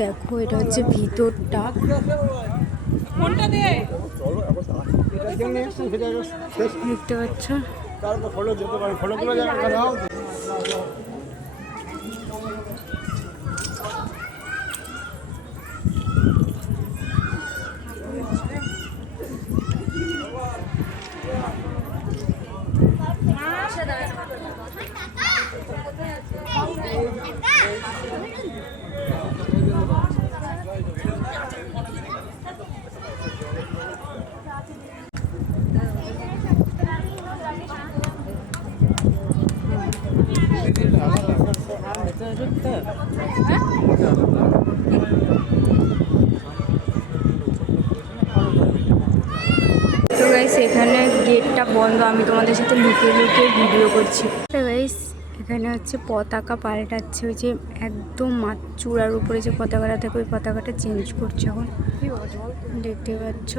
দেখো এটা হচ্ছে ভিতরটা। দেখতে পাচ্ছ তো গাইস এখানে গেটটা বন্ধ, আমি তোমাদের সাথে লুকিয়ে লুকিয়ে ভিডিও করছি। তো গাইস এখানে হচ্ছে পতাকা পাল্টাচ্ছে, ওই যে একদম চূড়ার উপরে যে পতাকাটা থাকে ওই পতাকাটা চেঞ্জ করছে এখন, দেখতে পাচ্ছ।